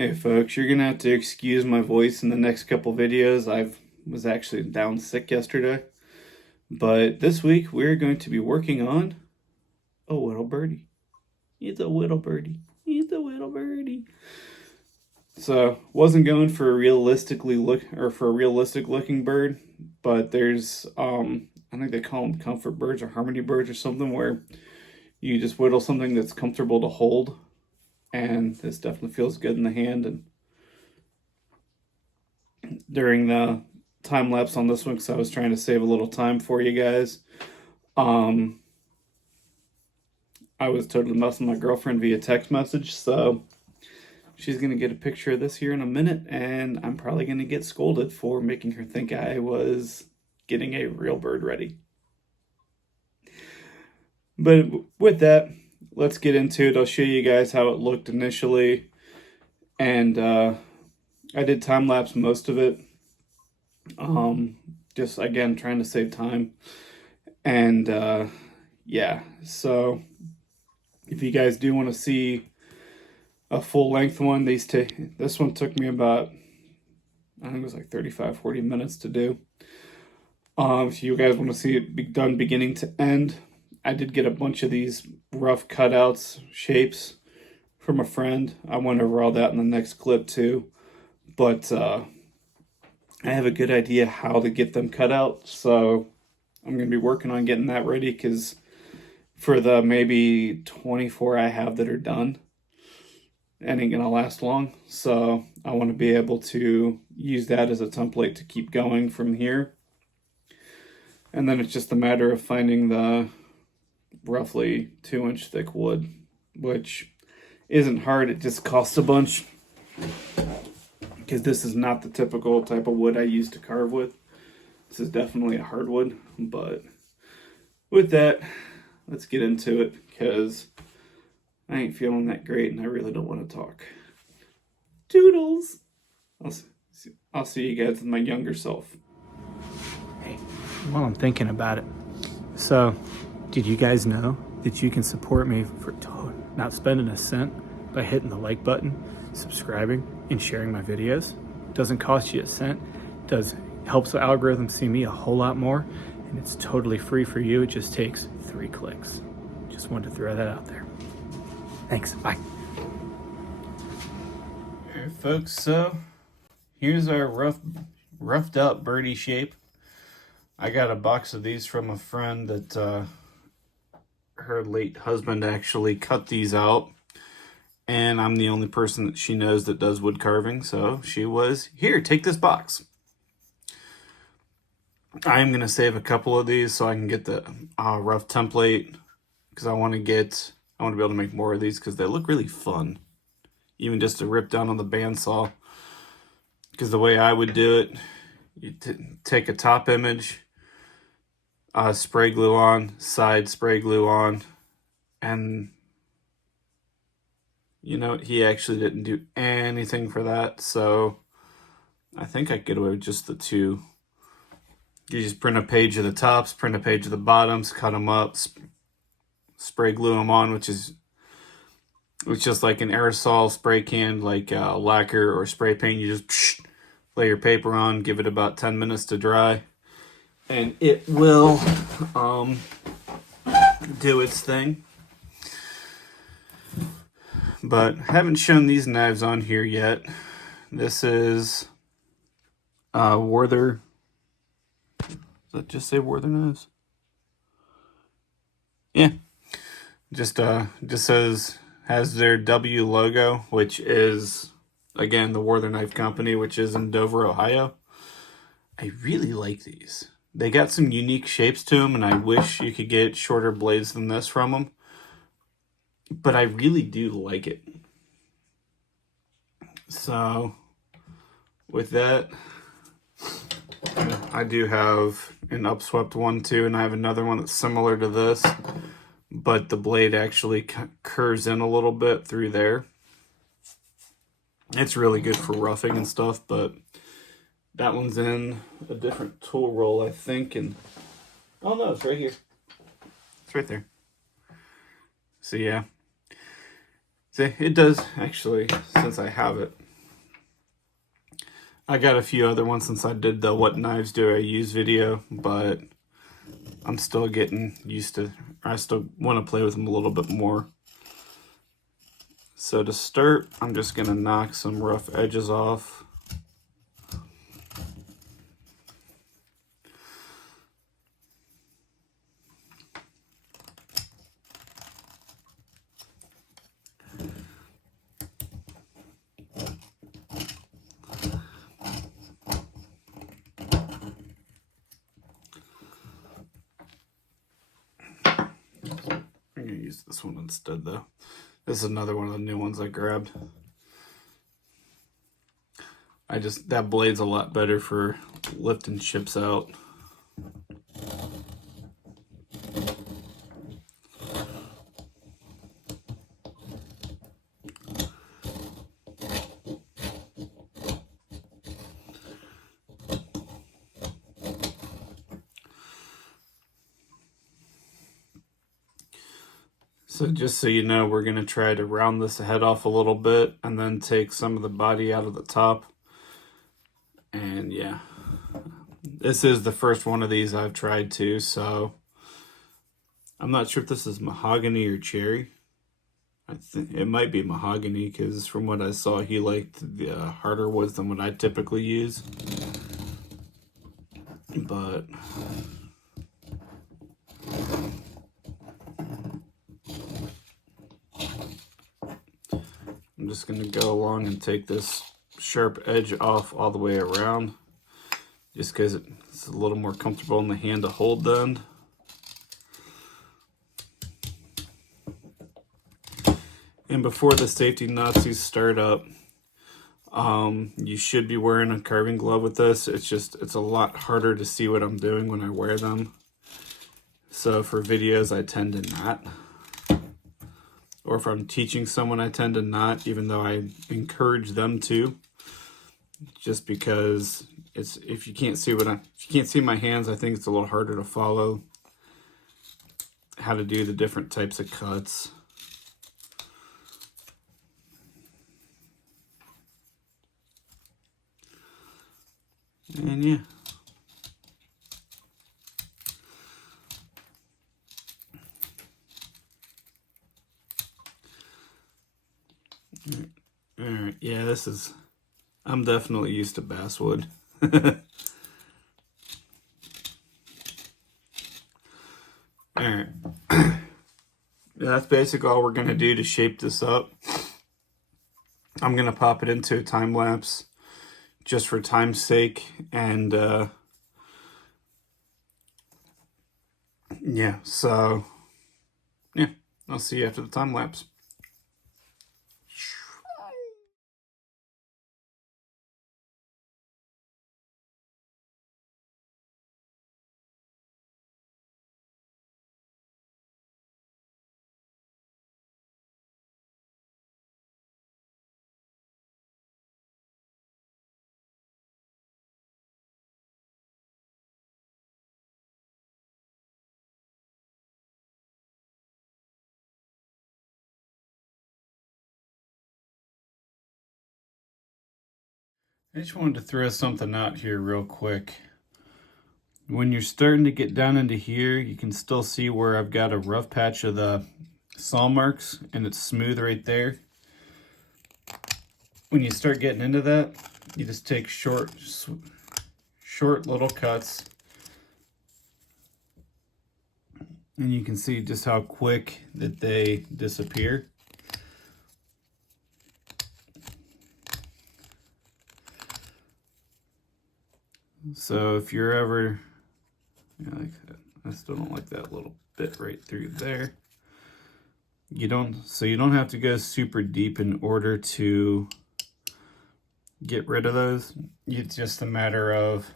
Hey folks, you're gonna have to excuse my voice in the next couple videos. I was actually down sick yesterday. But this week we're going to be working on a Whittle birdie. It's a Whittle birdie. It's a Whittle birdie. So wasn't going for a realistic looking bird, but there's I think they call them comfort birds or harmony birds or something where you just whittle something that's comfortable to hold, and this definitely feels good in the hand. And during the time lapse on this one, because I was trying to save a little time for you guys, I was totally messing my girlfriend via text message, so she's gonna get a picture of this here in a minute, and I'm probably gonna get scolded for making her think I was getting a real bird ready. But with that, let's get into it. I'll show you guys how it looked initially, and I did time lapse most of it. Just again trying to save time, and yeah. So if you guys do want to see a full length one, this one took me about, I think it was like 35-40 minutes to do. If you guys want to see it be done beginning to end, I did get a bunch of these rough cutouts, shapes from a friend. I went over all that in the next clip too. But I have a good idea how to get them cut out. So I'm going to be working on getting that ready, because for the maybe 24 I have that are done, it ain't going to last long. So I want to be able to use that as a template to keep going from here. And then it's just a matter of finding the roughly 2-inch thick wood, which isn't hard. It just costs a bunch, because this is not the typical type of wood I use to carve with. This is definitely a hardwood. But with that, let's get into it, because I ain't feeling that great and I really don't want to talk. Toodles! I'll see you guys with my younger self. Hey, while I'm thinking about it, so did you guys know that you can support me for not spending a cent by hitting the like button, subscribing, and sharing my videos? Doesn't cost you a cent. Helps the algorithm see me a whole lot more, and it's totally free for you. It just takes 3 clicks. Just wanted to throw that out there. Thanks. Bye. Alright folks, so here's our roughed out birdie shape. I got a box of these from a friend that her late husband actually cut these out, and I'm the only person that she knows that does wood carving, so she was, here, take this box. I am going to save a couple of these so I can get the rough template, because I want to be able to make more of these, because they look really fun, even just to rip down on the bandsaw. Because the way I would do it, you take a top image, spray glue on, side spray glue on, and you know, he actually didn't do anything for that, so I think I could get away with just the 2. You just print a page of the tops, print a page of the bottoms, cut them up, spray glue them on, which is just like an aerosol spray can, like lacquer or spray paint. You just lay your paper on, give it about 10 minutes to dry, and it will do its thing. But I haven't shown these knives on here yet. This is Werther. Does that just say Werther knives? Yeah. Just has their W logo, which is again the Werther Knife Company, which is in Dover, Ohio. I really like these. They got some unique shapes to them, and I wish you could get shorter blades than this from them. But I really do like it. So with that, I do have an upswept one too, and I have another one that's similar to this, but the blade actually curves in a little bit through there. It's really good for roughing and stuff, but that one's in a different tool roll, I think, and oh no, it's right here. It's right there. So yeah. See, it does actually, since I have it, I got a few other ones since I did the what knives do I use video, but I'm still getting used to, I still want to play with them a little bit more. So to start, I'm just going to knock some rough edges off. I'm going to use this one instead though. This is another one of the new ones I grabbed. That blade's a lot better for lifting chips out. So just so you know, we're going to try to round this head off a little bit and then take some of the body out of the top. And yeah, this is the first one of these I've tried too, so I'm not sure if this is mahogany or cherry. I think it might be mahogany because from what I saw, he liked the harder woods than what I typically use. But I'm just going to go along and take this sharp edge off all the way around, just because it's a little more comfortable in the hand to hold then. And before the safety Nazis start up, you should be wearing a carving glove with this. It's a lot harder to see what I'm doing when I wear them. So for videos, I tend to not. Or if I'm teaching someone, I tend to not, even though I encourage them to. Just because if you can't see my hands, I think it's a little harder to follow how to do the different types of cuts. And yeah. Alright, yeah, I'm definitely used to basswood. Alright. That's basically all we're going to do to shape this up. I'm going to pop it into a time lapse just for time's sake. And yeah, so yeah, I'll see you after the time lapse. I just wanted to throw something out here real quick. When you're starting to get down into here, you can still see where I've got a rough patch of the saw marks and it's smooth right there. When you start getting into that, you just take short little cuts. And you can see just how quick that they disappear. So if you're ever, like that, I still don't like that little bit right through there. You don't have to go super deep in order to get rid of those. It's just a matter of,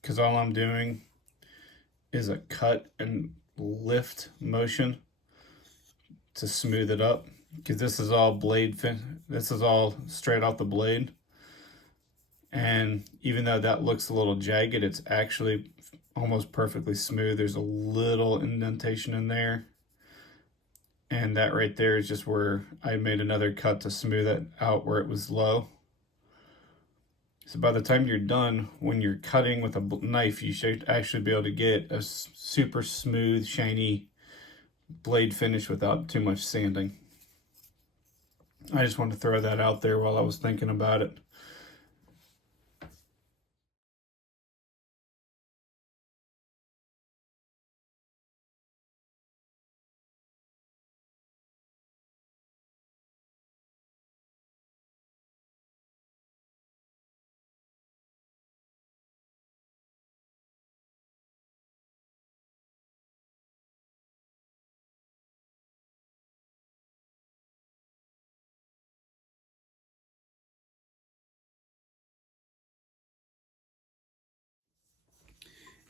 because all I'm doing is a cut and lift motion to smooth it up, because this is all this is all straight off the blade. And even though that looks a little jagged, it's actually almost perfectly smooth. There's a little indentation in there. And that right there is just where I made another cut to smooth it out where it was low. So by the time you're done, when you're cutting with a knife, you should actually be able to get a super smooth, shiny blade finish without too much sanding. I just wanted to throw that out there while I was thinking about it.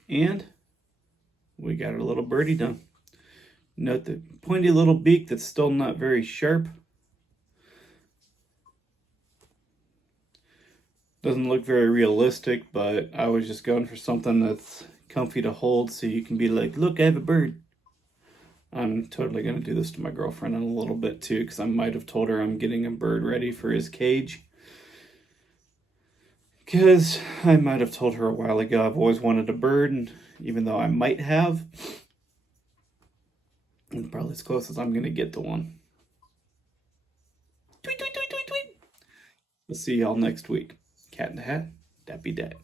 And we got our little birdie done. Note the pointy little beak that's still not very sharp. Doesn't look very realistic, but I was just going for something that's comfy to hold so you can be like, look, I have a bird. I'm totally going to do this to my girlfriend in a little bit too, because I might have told her I'm getting a bird ready for his cage. Because I might have told her a while ago I've always wanted a bird, and even though I might have, it's probably as close as I'm going to get to one. Tweet, tweet, tweet, tweet, tweet. We'll see y'all next week. Cat in the Hat, Dappy Dad.